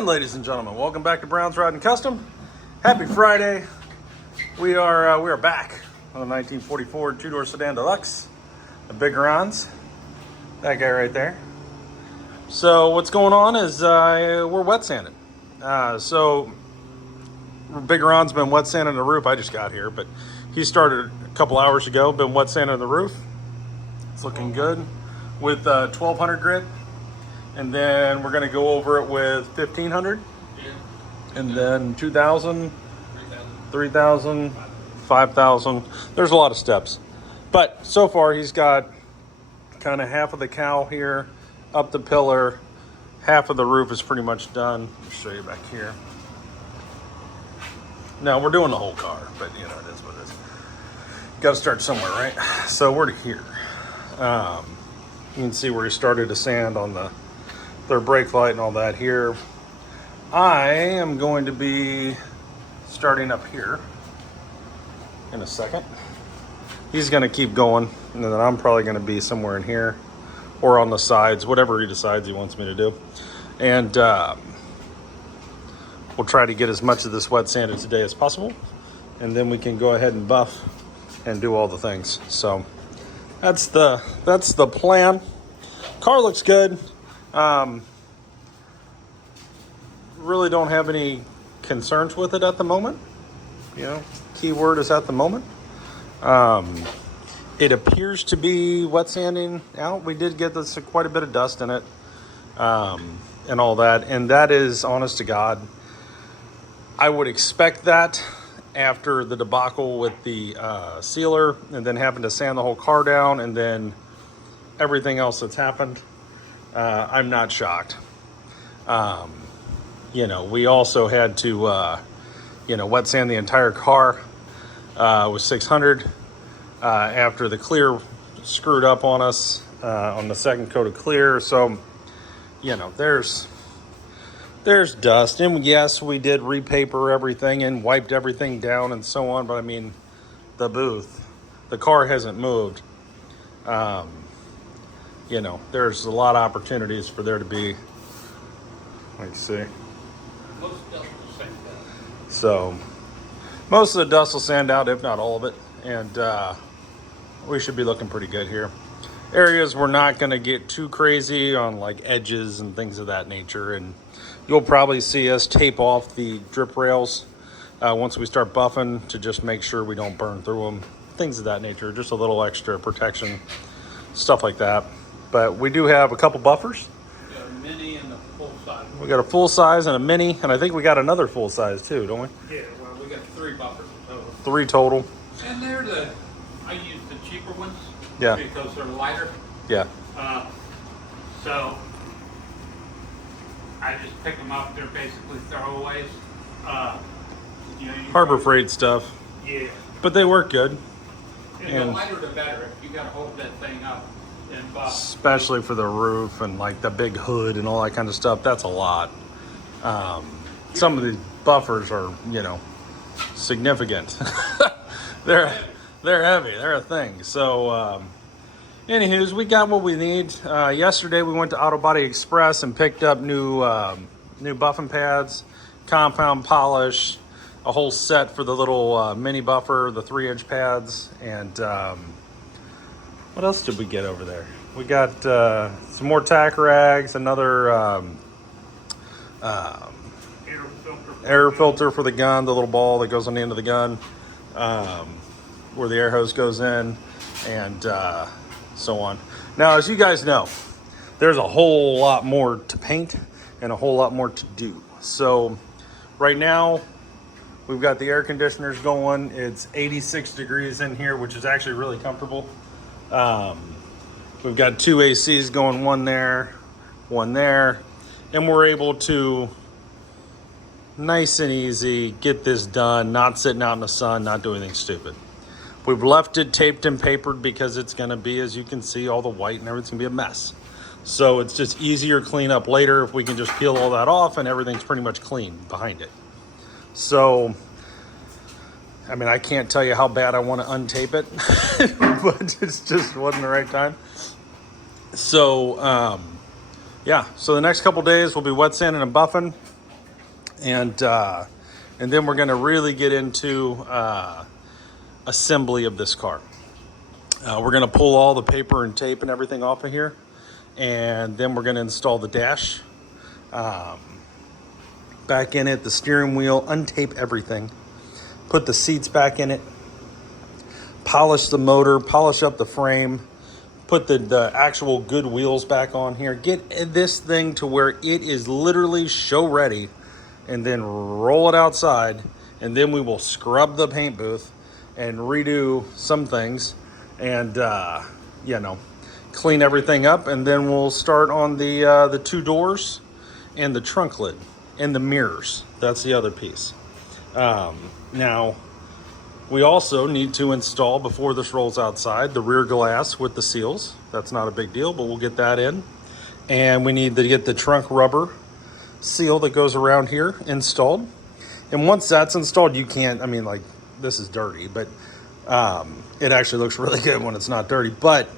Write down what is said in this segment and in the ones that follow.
morning, ladies and gentlemen. Welcome back to Brown's Rod and Custom. Happy Friday. We are back on the 1944 two-door sedan deluxe, the big Rons. That guy right there. So what's going on is we're wet sanding. So Big Ron's been wet sanding the roof. I just got here, but he started a couple hours ago. Been wet sanding the roof. It's looking good with 1200 grit. And then we're going to go over it with 1500, and then 2000, 3000, 5000. There's a lot of steps, but so far he's got kind of half of the cowl here up the pillar. Half of the roof is pretty much done. I'll show you back here. Now we're doing the whole car, but you know, it is what it is. Got to start somewhere, right? So we're to here. You can see where he started to sand on their brake light and all that here. I am going to be starting up here in a second. He's going to keep going, and then I'm probably going to be somewhere in here or on the sides, whatever he decides he wants me to do. And we'll try to get as much of this wet sanded today as possible, and then we can go ahead and buff and do all the things. So that's the plan. Car looks good. Really don't have any concerns with it at the moment. You know, keyword is at the moment. It appears to be wet sanding out. We did get quite a bit of dust in it, and all that. And that is, honest to God, I would expect that after the debacle with the sealer, and then having to sand the whole car down, and then everything else that's happened. I'm not shocked. You know, we also had to, wet sand the entire car with 600 after the clear screwed up on us on the second coat of clear. So, you know, there's dust. And yes, we did repaper everything and wiped everything down and so on. But I mean, the car hasn't moved. You know, there's a lot of opportunities for there to be, let's see. So most of the dust will sand out, if not all of it, and we should be looking pretty good here. Areas we're not going to get too crazy on, like edges and things of that nature, and you'll probably see us tape off the drip rails once we start buffing to just make sure we don't burn through them, things of that nature, just a little extra protection, stuff like that. But we do have a couple buffers. Mini and a full size. We got a full size and a mini, and I think we got another full size too, don't we? Yeah, well, we got 3 buffers total. 3 total. And I use the cheaper ones. Yeah. Because they're lighter. Yeah. So I just pick them up. They're basically throwaways. Harbor Freight stuff. Yeah. But they work good. And the lighter the better. If you got to hold that thing up. Especially for the roof and like the big hood and all that kind of stuff, that's a lot. Some of the buffers are, you know, significant. they're heavy. They're a thing. So anywho's, we got what we need. Yesterday we went to Auto Body Express and picked up new buffing pads, compound polish, a whole set for the little mini buffer, the 3-inch pads, and what else did we get over there? We got some more tack rags, another air filter for the gun, the little ball that goes on the end of the gun, where the air hose goes in, and so on. Now, as you guys know, there's a whole lot more to paint and a whole lot more to do. So right now, we've got the air conditioners going. It's 86 degrees in here, which is actually really comfortable. We've got 2 ACs going, one there, and we're able to nice and easy get this done, not sitting out in the sun, not doing anything stupid. We've left it taped and papered because it's going to be, as you can see, all the white and everything's going to be a mess. So it's just easier clean up later if we can just peel all that off and everything's pretty much clean behind it. So I mean, I can't tell you how bad I want to untape it, but it's just wasn't the right time. So, yeah. So the next couple days we'll be wet sanding and buffing. and then we're going to really get into assembly of this car. We're going to pull all the paper and tape and everything off of here, and then we're going to install the dash back in it, the steering wheel, untape everything, put the seats back in it, polish the motor, polish up the frame, put the actual good wheels back on here, get this thing to where it is literally show ready, and then roll it outside, and then we will scrub the paint booth and redo some things and clean everything up, and then we'll start on the 2 doors and the trunk lid and the mirrors. That's the other piece. Now we also need to install, before this rolls outside, the rear glass with the seals. That's not a big deal, but we'll get that in. And we need to get the trunk rubber seal that goes around here installed. And once that's installed, you can't, I mean, like, this is dirty, but it actually looks really good when it's not dirty. But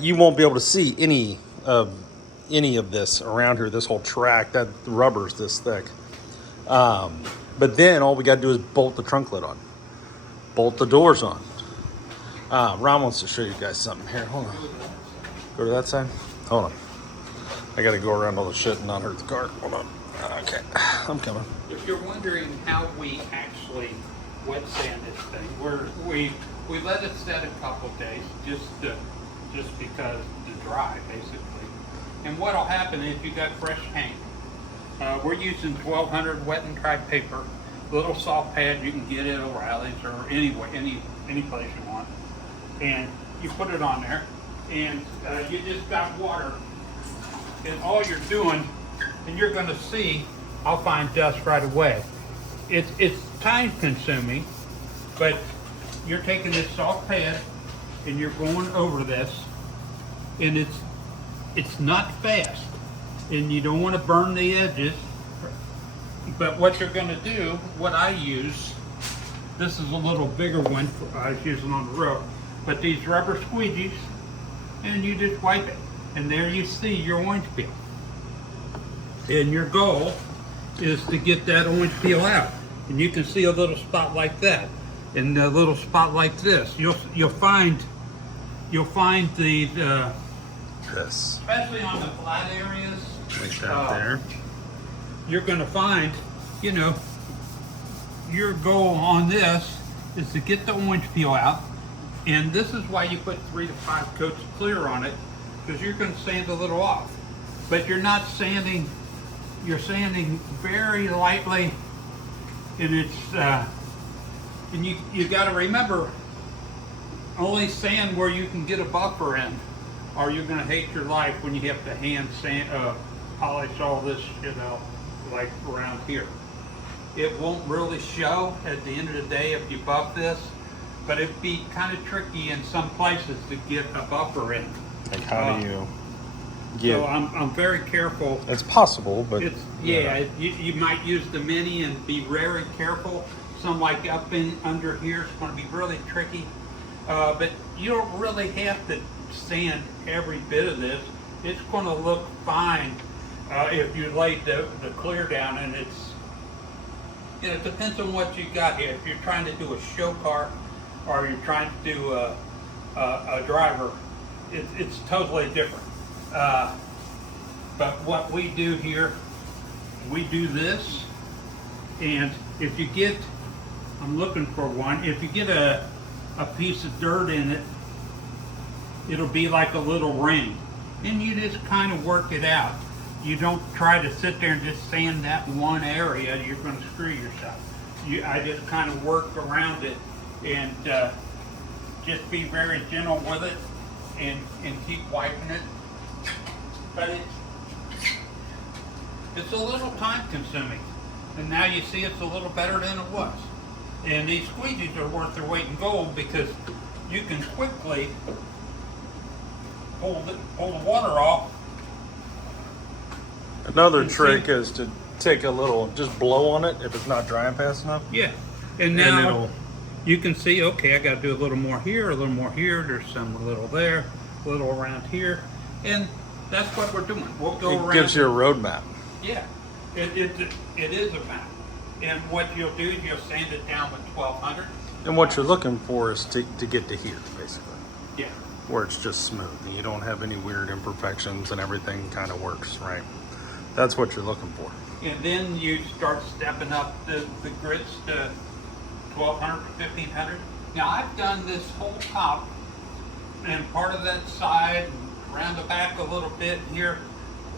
you won't be able to see any of this around here, this whole track. That rubber's this thick. But then all we got to do is bolt the trunk lid on, bolt the doors on. Ron wants to show you guys something here. Hold on. Go to that side. Hold on. I got to go around all the shit and not hurt the car. Hold on. Okay, I'm coming. If you're wondering how we actually wet sand this thing, we let it set a couple days just because to dry, basically. And what'll happen is you got fresh paint. We're using 1200 wet and dry paper, little soft pad you can get at O'Reilly's or any place you want, and you put it on there, and you just got water, and all you're doing, and you're going to see, I'll find dust right away. It's time consuming, but you're taking this soft pad and you're going over this, and it's not fast, and you don't want to burn the edges. But what you're going to do, what I use, this is a little bigger one I was using on the road, but these rubber squeegees, and you just wipe it, and there you see your orange peel. And your goal is to get that orange peel out, and you can see a little spot like that, and a little spot like this. You'll find the This. especially on the flat areas, Like that there. you're going to find, your goal on this is to get the orange peel out, and this is why you put 3 to 5 coats of clear on it, because you're going to sand a little off, but you're not sanding. You're sanding very lightly, and it's and you got to remember, only sand where you can get a buffer in, or you're going to hate your life when you have to hand sand polish all this shit out like around here. It won't really show at the end of the day if you buff this, but it'd be kind of tricky in some places to get a buffer in. Like how do you get? So I'm very careful. It's possible, but It's you might use the mini and be very careful. Some like up in under here is going to be really tricky, but you don't really have to sand every bit of this. It's going to look fine if you laid the clear down, and it's it depends on what you got here. If you're trying to do a show car or you're trying to do a driver, it's totally different. But what we do here, we do this, and if you get, I'm looking for one, if you get a piece of dirt in it, it'll be like a little ring, and you just kind of work it out. You don't try to sit there and just sand that one area. You're going to screw yourself. I just kind of work around it and just be very gentle with it and keep wiping it. But it's a little time consuming, and now you see it's a little better than it was. And these squeegees are worth their weight in gold because you can quickly pull the water off. Another trick is to take a little, just blow on it if it's not drying fast enough. Yeah, and now you can see, okay, I got to do a little more here, a little more here, there's some a little there, a little around here, and that's what we're doing. We'll go around. It gives you a roadmap. Yeah, It is a mat. And what you'll do is you'll sand it down with 1200. And what you're looking for is to get to here, basically, Yeah. where it's just smooth and you don't have any weird imperfections and everything kind of works, right? That's what you're looking for. And then you start stepping up the grits to 1200 to 1500. Now I've done this whole top and part of that side and around the back a little bit here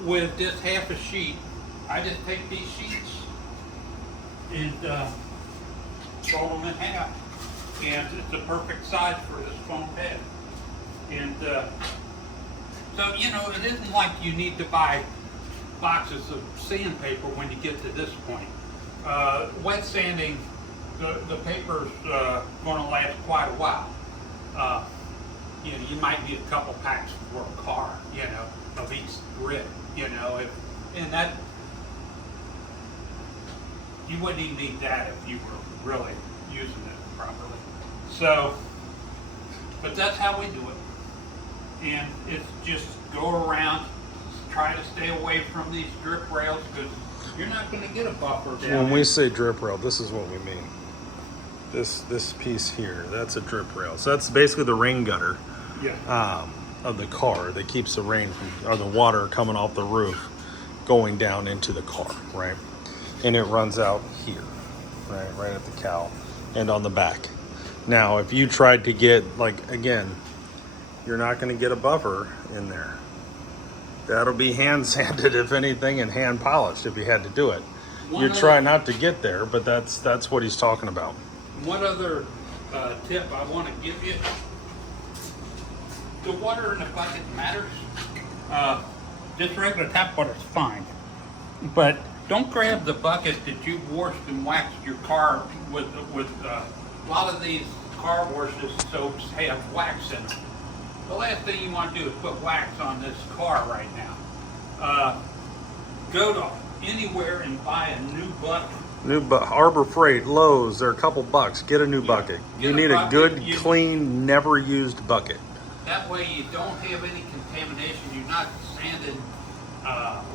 with just half a sheet. I just take these sheets and fold them in half, and it's a perfect size for this foam bed. And so, you know, it isn't like you need to buy boxes of sandpaper when you get to this point. Wet sanding, the paper's going to last quite a while. You know, you might need a couple packs for a car, you know, of each grit, you know, and that, you wouldn't even need that if you were really using it properly. So, but that's how we do it. And it's just go around, try to stay away from these drip rails because you're not going to get a buffer down When there. we say drip rail, this is what we mean. This piece here, that's a drip rail. So that's basically the rain gutter of the car that keeps the rain from, or the water coming off the roof going down into the car, right? And it runs out here, right at the cowl and on the back. Now, if you tried to get, like, again, you're not going to get a buffer in there. That'll be hand sanded, if anything, and hand polished if you had to do it. You try not to get there, but that's what he's talking about. One other tip I want to give you. The water in the bucket matters. Just regular tap water is fine. But don't grab the bucket that you've washed and waxed your car with a lot of these car washes soaps have wax in them. The last thing you want to do is put wax on this car right now. Go to anywhere and buy a new bucket. Harbor Freight, Lowe's, they're a couple bucks. Get a new bucket. You need a good, clean, never used bucket. That way you don't have any contamination. You're not sanding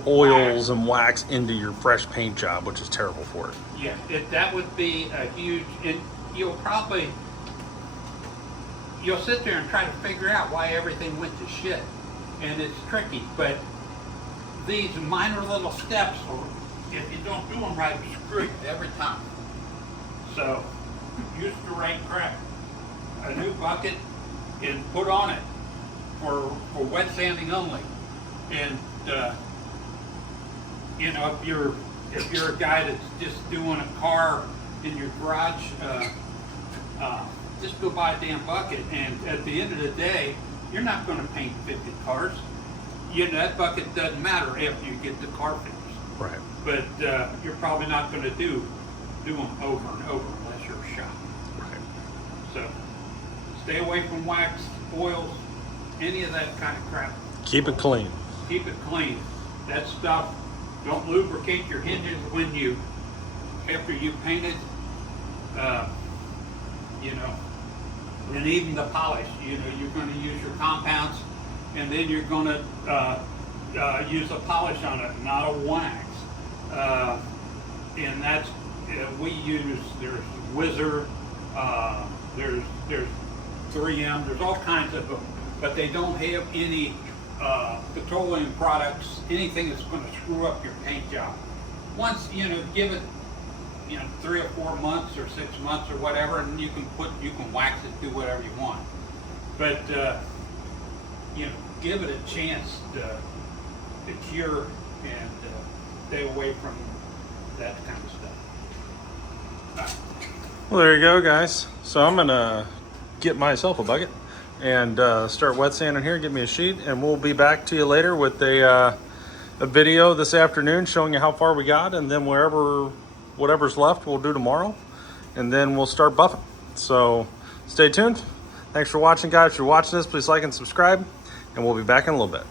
Oils and wax into your fresh paint job, which is terrible for it. Yeah, that would be a huge, and you'll sit there and try to figure out why everything went to shit. And it's tricky, but these minor little steps, if you don't do them right, screw you every time. So, use the right crap. A new bucket and put on it for wet sanding only. And you know, if you're a guy that's just doing a car in your garage, just go buy a damn bucket. And at the end of the day, you're not going to paint 50 cars. You know, that bucket doesn't matter after you get the car finished. Right. But you're probably not going to do them over and over unless you're a shop. Right. So stay away from wax, oils, any of that kind of crap. Keep it clean. Keep it clean. That stuff, don't lubricate your hinges after you paint it. You know, and even the polish, you know, you're going to use your compounds and then you're going to use a polish on it, not a wax. And that's, we use, there's Whizzer, there's 3M, there's all kinds of them, but they don't have any petroleum products, anything that's going to screw up your paint job. Once, you know, give it, you know, 3 or 4 months or 6 months or whatever, and you can wax it, do whatever you want. But, you know, give it a chance to cure and stay away from that kind of stuff. Well, there you go, guys. So I'm gonna get myself a bucket and start wet sanding here. Get me a sheet, and we'll be back to you later with a video this afternoon showing you how far we got, and then whatever's left we'll do tomorrow, and then we'll start buffing. So stay tuned. Thanks for watching, guys. If you're watching this, please like and subscribe, and we'll be back in a little bit.